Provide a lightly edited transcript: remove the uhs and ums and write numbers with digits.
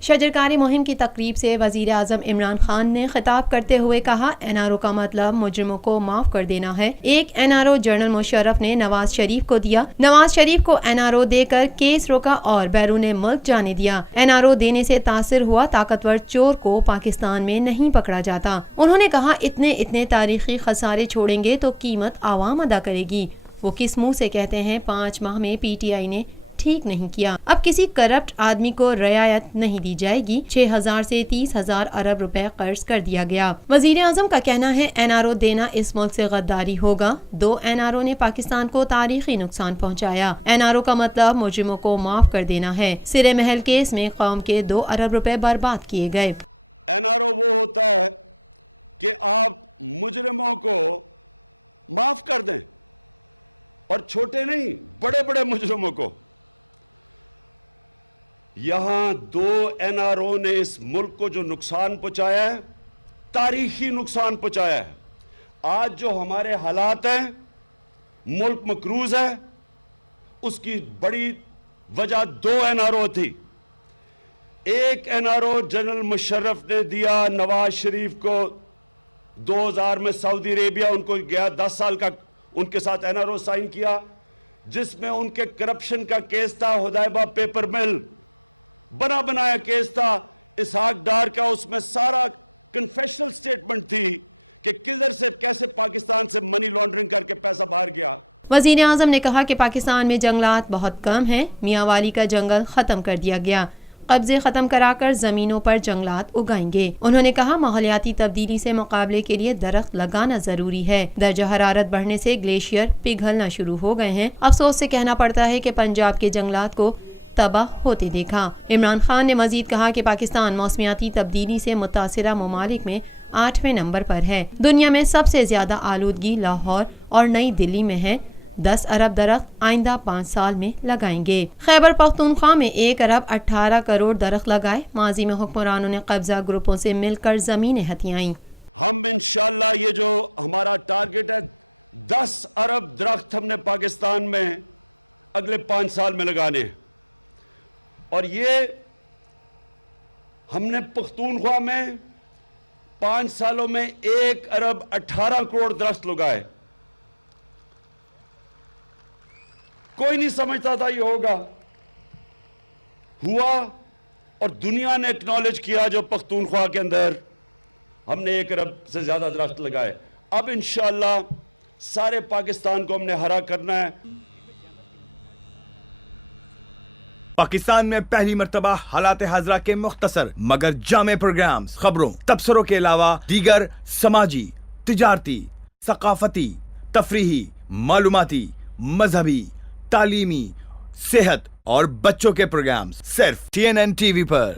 شجرکاری مہم کی تقریب سے وزیر اعظم عمران خان نے خطاب کرتے ہوئے کہا، این آر او کا مطلب مجرموں کو معاف کر دینا ہے۔ ایک N R O general Musharraf نے نواز شریف کو دیا، نواز شریف کو این آر او دے کر کیس روکا اور بیرون ملک جانے دیا۔ این آر او دینے سے تاثر ہوا، طاقتور چور کو پاکستان میں نہیں پکڑا جاتا۔ انہوں نے کہا، اتنے تاریخی خسارے چھوڑیں گے تو قیمت عوام ادا کرے گی۔ وہ کس منہ سے کہتے ہیں 5 ماہ میں پی ٹی آئی نے ٹھیک نہیں کیا، اب کسی کرپٹ آدمی کو رعایت نہیں دی جائے گی۔ 6,000 سے 30,000 ارب روپے قرض کر دیا گیا۔ وزیر اعظم کا کہنا ہے، این آر او دینا اس ملک سے غداری ہوگا۔ 2 این آر او نے پاکستان کو تاریخی نقصان پہنچایا۔ این آر او کا مطلب مجرموں کو معاف کر دینا ہے۔ سرے محل کیس میں قوم کے 2 ارب روپے برباد کیے گئے۔ این آر او وہ ہوتا ہے کہ آپ مجرموں کو معاف کر دیں، اور چھوٹے نہیں، بڑے بڑے مجرموں کو۔ یہاں 2 این آر او نے اس ملک کو جو نقصان پہنچایا ہے، تاریخی نقصان پہنچایا ہے۔ آج جو ہمارے حالات ہیں، ملک مقروض ہے، اس کی بڑی وجہ 2 این آر او تھی۔ ایک N R O general Musharraf نے دیا نواز شریف کو 2000 میں سعودی عربیہ، ان کو گیا 10 سال کا ان کے ساتھ این آر او سائن کیا، جس میں ان کے کرپشن کا کیس تھا، حدیبہ پیپر مل بنا بنایا کیس تھا، اسحاق ڈار کا، اس میں سارا کنفیشنل سٹیٹمنٹ تھی کہ کدھر سے کیسے پاکستان سے منی لانڈرنگ کر کے پیسہ باہر گیا۔ وزیر اعظم نے کہا کہ پاکستان میں جنگلات بہت کم ہیں، میاں والی کا جنگل ختم کر دیا گیا، قبضے ختم کرا کر زمینوں پر جنگلات اگائیں گے۔ انہوں نے کہا، ماحولیاتی تبدیلی سے مقابلے کے لیے درخت لگانا ضروری ہے۔ درجہ حرارت بڑھنے سے گلیشیئر پگھلنا شروع ہو گئے ہیں۔ افسوس سے کہنا پڑتا ہے کہ پنجاب کے جنگلات کو تباہ ہوتے دیکھا۔ عمران خان نے مزید کہا کہ پاکستان موسمیاتی تبدیلی سے متاثرہ ممالک میں 8ویں نمبر پر ہے۔ دنیا میں سب سے زیادہ آلودگی لاہور اور نئی دلی میں ہے۔ 10 ارب درخت آئندہ 5 سال میں لگائیں گے۔ خیبر پختونخوا میں 1 ارب 18 کروڑ درخت لگائے۔ ماضی میں حکمرانوں نے قبضہ گروپوں سے مل کر زمینیں ہتھیائیں۔ ہم انشاءاللہ یہ جو ہمارا ٹارگٹ ہے، 10 ارب درخت ہم نے پاکستان میں اگلے 5 سال میں لگانے ہیں، اور یہ ہم نے پختونخوا میں 5 سالوں میں 1 ارب 18 کروڑ درخت لگائے۔ کوئی نہیں سمجھتا تھا یہ ہوگا، ہوا، اور دنیا نے اکنالج کیا جو پختونخوا کے اندر ہم نے 1 ارب سے زیادہ درخت لگائے۔ اب انشاءاللہ سارے پاکستان کو ہم نے ہرا کرنا ہے۔ پاکستان میں پہلی مرتبہ حالات حاضرہ کے مختصر مگر جامع پروگرامز، خبروں، تبصروں کے علاوہ دیگر سماجی، تجارتی، ثقافتی، تفریحی، معلوماتی، مذہبی، تعلیمی، صحت اور بچوں کے پروگرامز صرف TNN TV پر۔